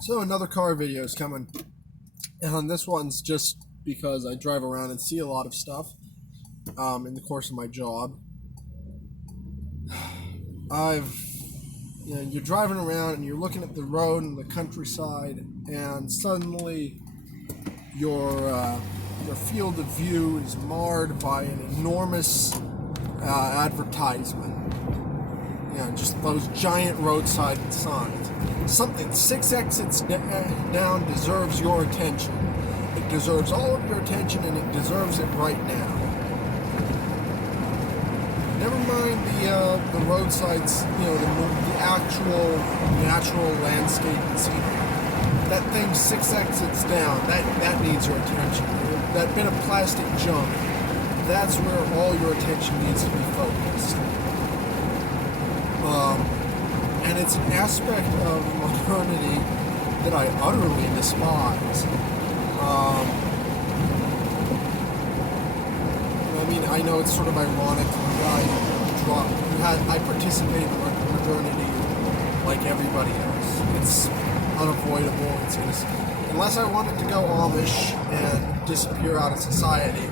So another car video is coming, and this one's just because I drive around and see a lot of stuff in the course of my job. You're driving around and you're looking at the road and the countryside, and suddenly your field of view is marred by an enormous advertisement. Just those giant roadside signs. Something 6 exits down deserves your attention. It deserves all of your attention, and it deserves it right now. Never mind the roadsides, the actual natural landscape and scenery. That thing 6 exits down, that needs your attention. That bit of plastic junk, that's where all your attention needs to be focused. And it's an aspect of modernity that I utterly despise. I know it's sort of ironic that I participate in modernity like everybody else. It's unavoidable. Unless I wanted to go Amish and disappear out of society,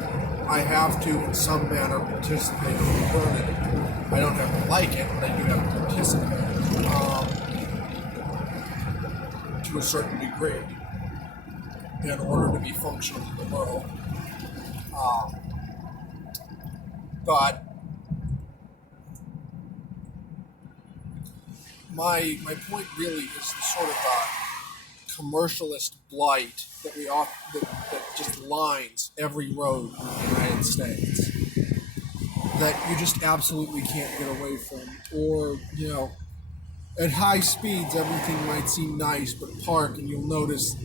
I have to, in some manner, participate in modernity. I don't have to like it, but I do have to participate to a certain degree in order to be functional in the world. But my point really is the sort of commercialist blight that that just lines every road in the United States, that you just absolutely can't get away from. Or, at high speeds everything might seem nice, but park and you'll notice,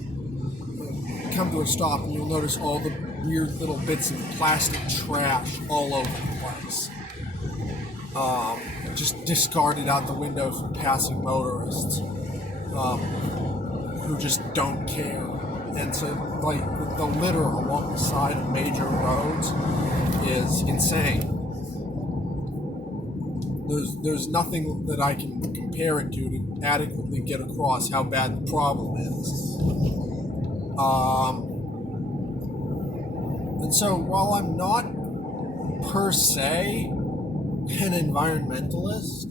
come to a stop and you'll notice all the weird little bits of plastic trash all over the place. Just discarded out the window from passing motorists who just don't care. And so, the litter along the side of major roads is insane. There's nothing that I can compare it to adequately get across how bad the problem is. And so while I'm not per se an environmentalist,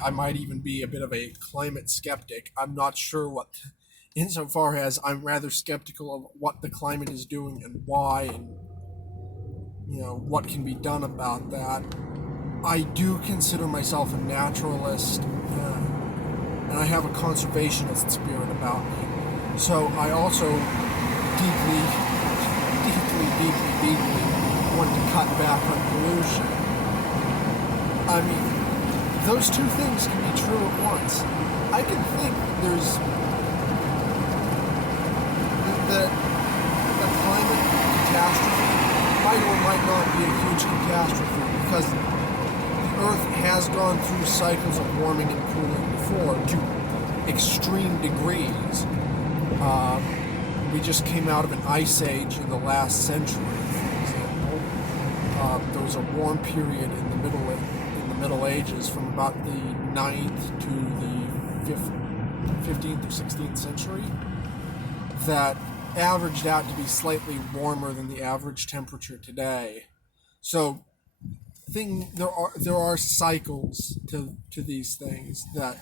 I might even be a bit of a climate skeptic. I'm not sure insofar as I'm rather skeptical of what the climate is doing and why, and what can be done about that. I do consider myself a naturalist, and I have a conservationist spirit about me. So I also deeply want to cut back on pollution. Those two things can be true at once. I can think that a climate catastrophe might or might not be a huge catastrophe, because the Earth has gone through cycles of warming and cooling before to extreme degrees. We just came out of an ice age in the last century, for example. There was a warm period in the Middle Ages from about the 9th to the 15th or 16th century that averaged out to be slightly warmer than the average temperature today. So there are cycles to these things that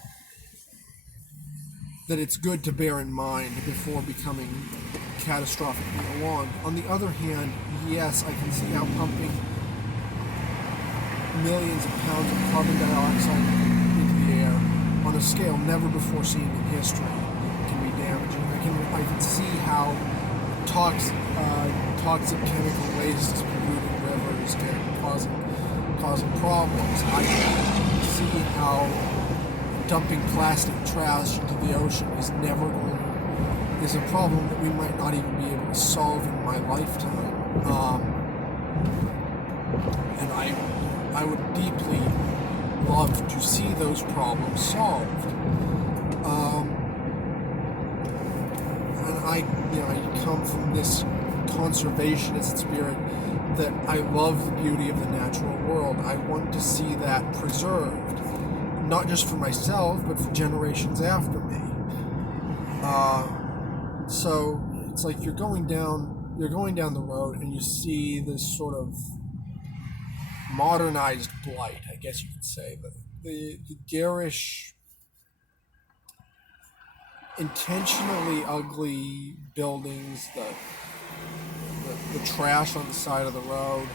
it's good to bear in mind before becoming catastrophically alarmed. On the other hand, yes, I can see how pumping millions of pounds of carbon dioxide into the air on a scale never before seen in history can be damaging. I can see how toxic chemical waste is polluting rivers and causing problems. I can see how dumping plastic trash into the ocean is a problem that we might not even be able to solve in my lifetime. And I would deeply love to see those problems solved. And I come from this conservationist spirit that I love the beauty of the natural world. I want to see that preserved. not just for myself, but for generations after me. So it's like you're going down the road and you see this sort of modernized blight, I guess you could say, the garish, intentionally ugly buildings, the trash on the side of the road,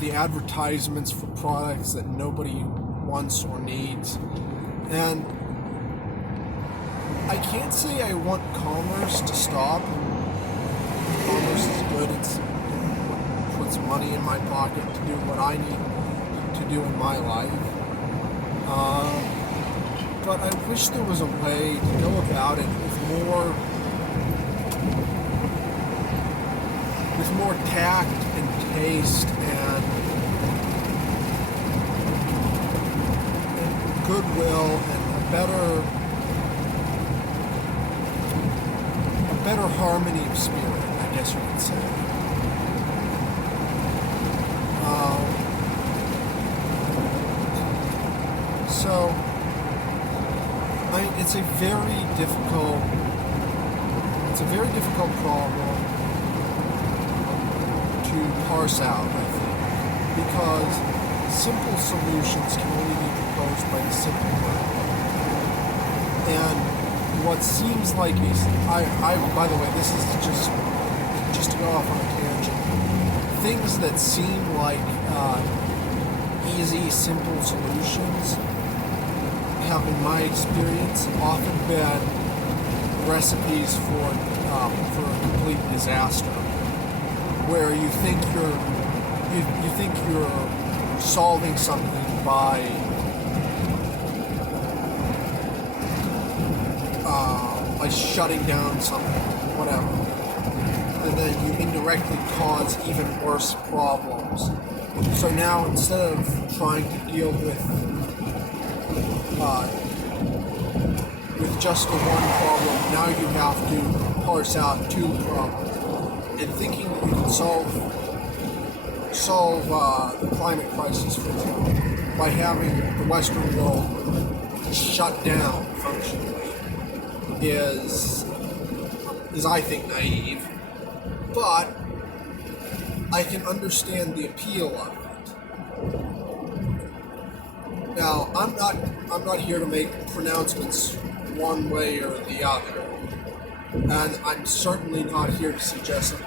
the advertisements for products that nobody wants or needs. And I can't say I want commerce to stop. Commerce is good. It puts money in my pocket to do what I need to do in my life. But I wish there was a way to go about it with more tact and taste and goodwill and a better harmony of spirit, I guess you could say. So, it's a very difficult problem to parse out, I think, because simple solutions can only be proposed by the simple mind. And what seems like by the way, this is just to go off on a tangent, things that seem like easy, simple solutions have, in my experience, often been recipes for a complete disaster, where you think you're solving something by shutting down something, whatever, and then you indirectly cause even worse problems. So now, instead of trying to deal with just the one problem, now you have to parse out two problems. And thinking that you can solve the climate crisis, for example, by having the Western world shut down functionally is I think naive, but I can understand the appeal of it. Now, I'm not here to make pronouncements one way or the other, and I'm certainly not here to suggest a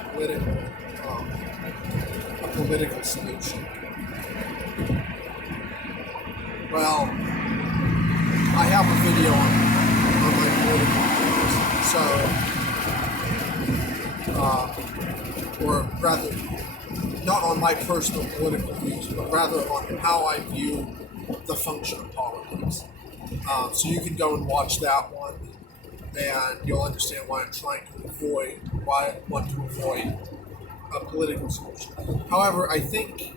political solution. Well, I have a video on my political views, or rather, not on my personal political views, but rather on how I view the function of politics. So you can go and watch that one, and you'll understand why I want to avoid a political solution. However, I think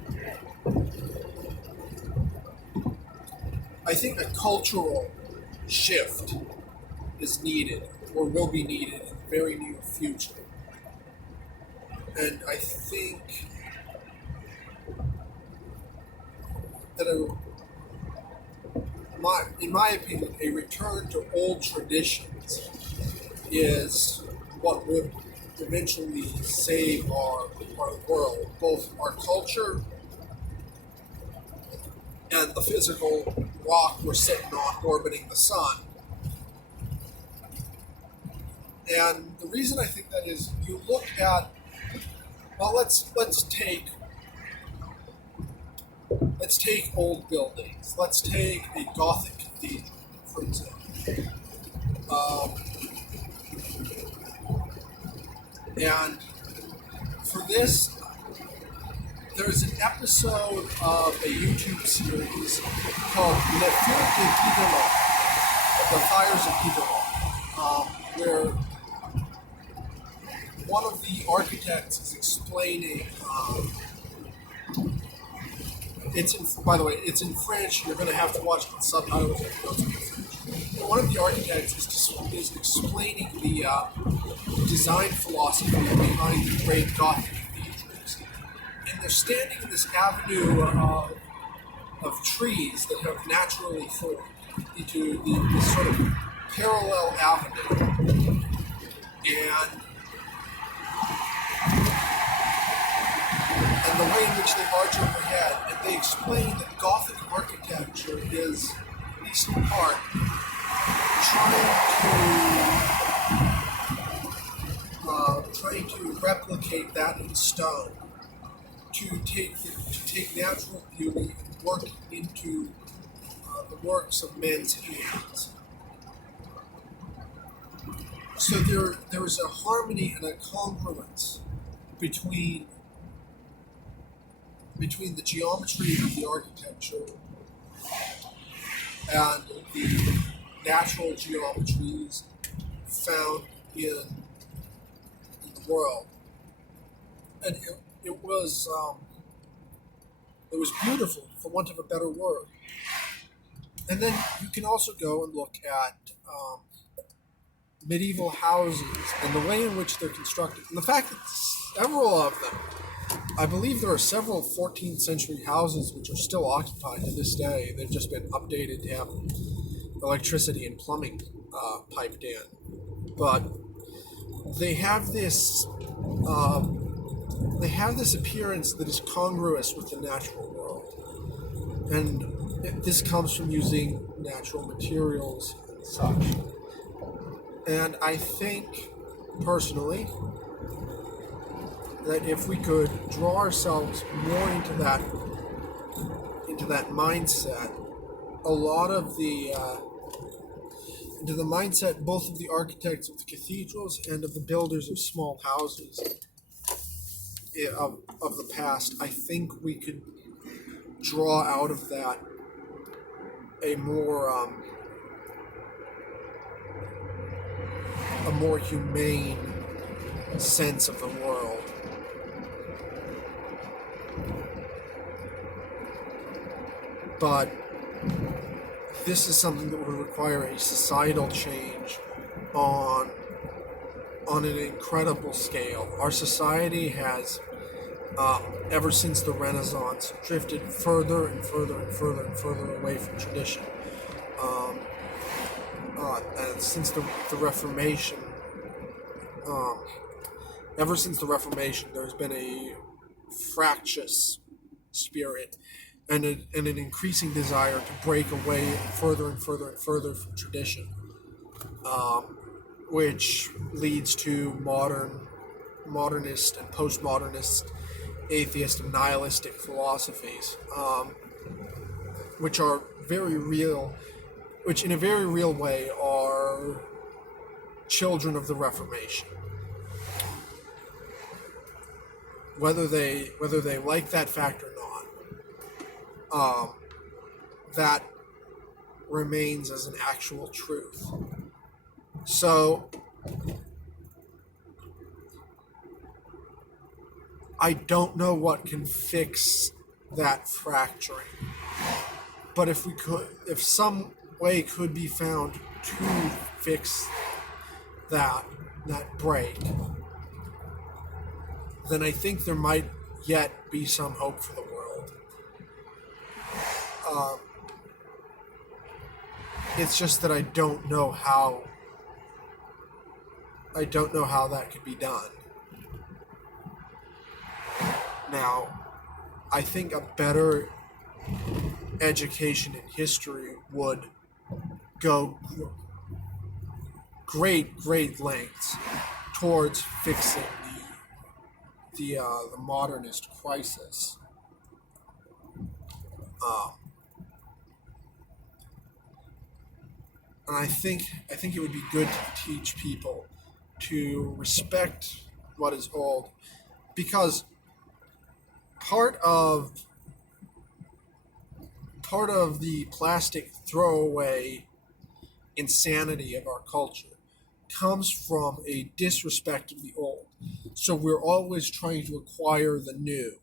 a cultural shift is needed, or will be needed in the very near future. And I think that in my opinion, a return to old traditions is what would eventually save our world, both our culture and the physical rock we're sitting on orbiting the sun. And the reason I think that is, you look at, well, let's take old buildings. Let's take a Gothic cathedral, for example. And for this, there's an episode of a YouTube series called Le Feux de Piedmont, The Fires of Piedmont, where one of the architects is explaining. By the way, it's in French. You're going to have to watch the subtitles if you don't speak French. But one of the architects is explaining the design philosophy behind the great Gothic cathedrals. And they're standing in this avenue of trees that have naturally formed into this sort of parallel avenue. And the way in which they arch overhead, and they explain that Gothic architecture is, at least in part, trying to replicate that in stone, to take natural beauty and work it into the works of men's hands. So there is a harmony and a congruence between the geometry of the architecture and the natural geometries found in the world. And it was beautiful, for want of a better word. And then you can also go and look at medieval houses and the way in which they're constructed, and the fact that several of them, I believe there are several 14th century houses which are still occupied to this day. They've just been updated to have electricity and plumbing piped in, but they have this appearance that is congruous with the natural world, and this comes from using natural materials and such. And I think, personally, that if we could draw ourselves more into that mindset, a lot of into the mindset both of the architects of the cathedrals and of the builders of small houses of the past, I think we could draw out of that a more humane sense of the world. But this is something that would require a societal change on an incredible scale. Our society has, ever since the Renaissance, drifted further and further and further and further away from tradition. And since the Reformation, there's been a fractious spirit and an increasing desire to break away further and further and further from tradition, which leads to modernist and postmodernist, atheist and nihilistic philosophies, which are very real, which in a very real way are children of the Reformation. Whether they like that fact or not, that remains as an actual truth. So I don't know what can fix that fracturing, but if some way could be found to fix that break, then I think there might yet be some hope for the world. It's just that I don't know how that could be done. Now, I think a better education in history would go great lengths towards fixing the modernist crisis. And I think it would be good to teach people to respect what is old, because part of the plastic throwaway insanity of our culture comes from a disrespect of the old. So we're always trying to acquire the new,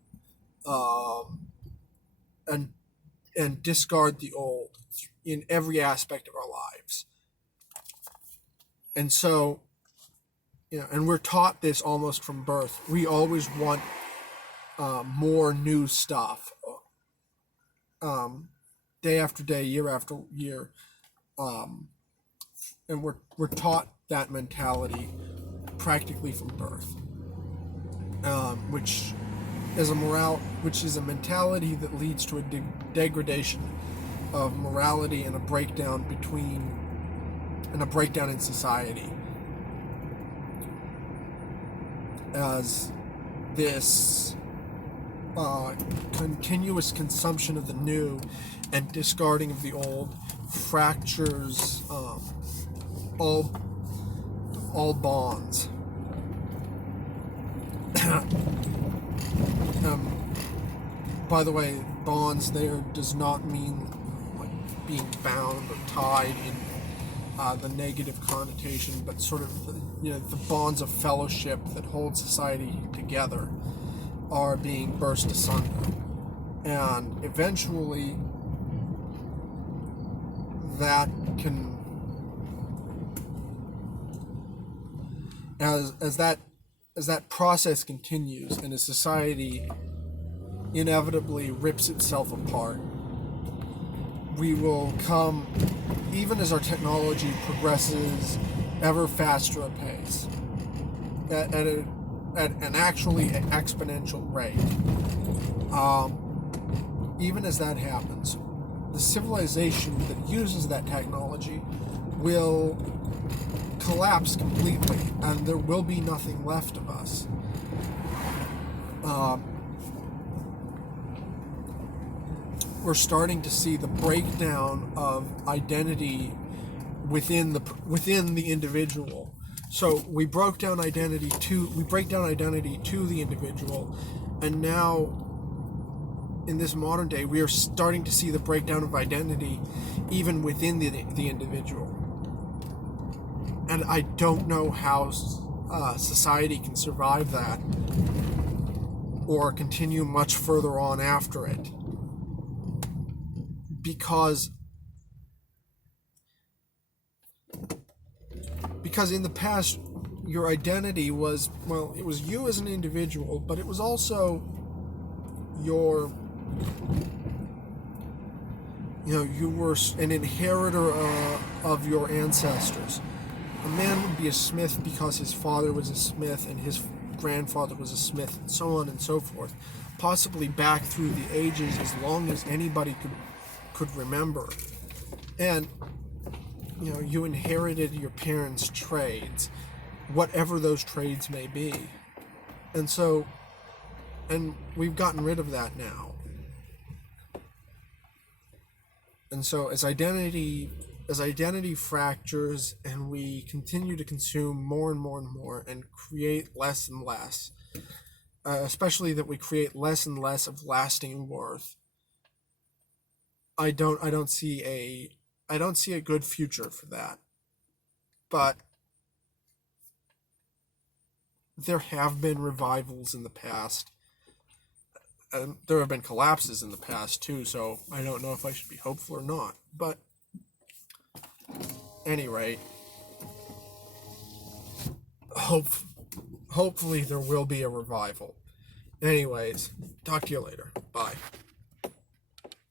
and discard the old in every aspect of our lives. And so, and we're taught this almost from birth. We always want more new stuff, day after day, year after year, and we're taught that mentality practically from birth, which is a mentality that leads to a degradation of morality and a breakdown in society, as this continuous consumption of the new and discarding of the old fractures all bonds. By the way, bonds there does not mean like being bound or tied in the negative connotation, but sort of the bonds of fellowship that hold society together are being burst asunder, and eventually that can, as that process continues and as society inevitably rips itself apart, we will come, even as our technology progresses ever faster a pace, at an actually exponential rate. Even as that happens, the civilization that uses that technology will collapse completely, and there will be nothing left of us. We're starting to see the breakdown of identity within the individual. So we break down identity to the individual, and now in this modern day we are starting to see the breakdown of identity even within the individual. And I don't know how society can survive that or continue much further on after it, because in the past your identity was, well, it was you as an individual, but it was also your, you were an inheritor of your ancestors. A man would be a smith because his father was a smith and his grandfather was a smith, and so on and so forth, possibly back through the ages as long as anybody could remember. And you inherited your parents' trades, whatever those trades may be. And we've gotten rid of that now. And so as identity fractures and we continue to consume more and more and more and create less and less, especially that we create less and less of lasting worth, I don't see a good future for that. But there have been revivals in the past. There have been collapses in the past too, so I don't know if I should be hopeful or not. But any rate, hopefully there will be a revival. Anyways, talk to you later. Bye.